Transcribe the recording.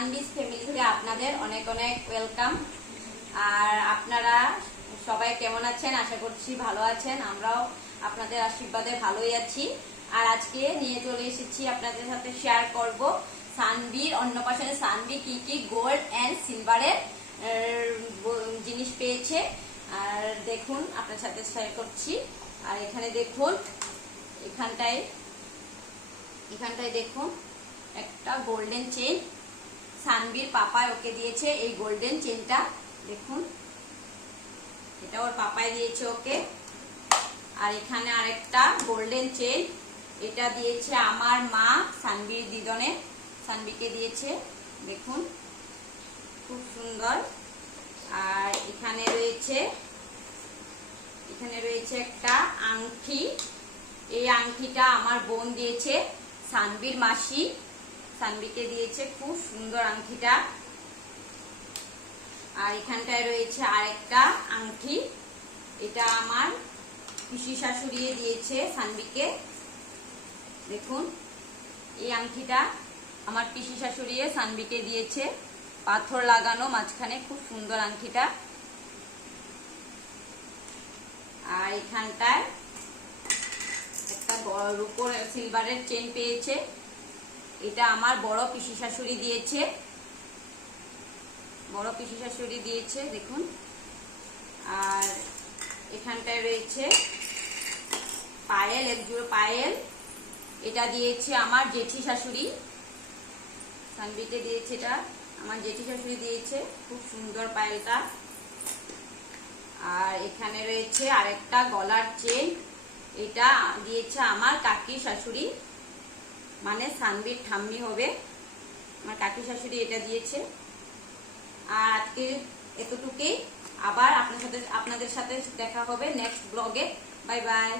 সানবিজ family থেকে আপনাদের অনেক অনেক ওয়েলকাম। আর আপনারা সবাই কেমন আছেন? আশা করছি ভালো আছেন। আমরাও আপনাদের আশীর্বাদে ভালোই আছি। আর আজকে নিয়ে চলে এসেছি আপনাদের সাথে শেয়ার করব সানবির অন্নপ্রাশনে সানবি কি কি গোল্ড এন্ড সিলভারের জিনিস পেয়েছে। আর দেখুন আপনার সাথে শেয়ার করছি। আর এখানে দেখুন, এখানটায় দেখুন একটা গোল্ডেন চেন সানবির পাপায় ওকে দিয়েছে। এই গোল্ডেন চেনটা দেখুন, এটা ওর পাপায় দিয়েছে ওকে। আর এখানে আরেকটা গোল্ডেন চেন, এটা দিয়েছে আমার মা সানবির দিদনে, সানবিকে দিয়েছে। দেখুন খুব সুন্দর। আর এখানে রয়েছে একটা আংটি। এই আংটিটা আমার বোন দিয়েছে, সানবির মাসি সানবিকে দিয়েছে। খুব সুন্দর আংটিটা। আর এখানটায় রয়েছে আরেকটা আংটি, এটা আমার পিসি শাশুড়ি দিয়েছে সানবিকে। দেখুন এই আংটিটা আমার পিসি শাশুড়ি সানবিকে দিয়েছে, পাথর লাগানো মাঝখানে, খুব সুন্দর আংটিটা। আর এখানটায় একটা রূপোর সিলভারের চেন পেয়েছে, এটা আমার বড় পিসি শাশুড়ি দিয়েছে, দেখুন। আর এখানটায় রয়েছে পায়েল, একজোড়া পায়েল, এটা দিয়েছে আমার জেঠি শাশুড়ি, সানবিকে দিয়েছে। এটা আমার জেঠি শাশুড়ি দিয়েছে, খুব সুন্দর পায়েলটা। আর এখানে রয়েছে আরেকটা গলার চেন, এটা দিয়েছে আমার কাকি শাশুড়ি, মানে সানবির ঠাম্মি হবে, আমার কাকি শাশুড়ি এটা দিয়েছে। আর আজকে এতটুকুই। আবার আপনাদের সাথে দেখা হবে নেক্সট ব্লগে। Bye bye.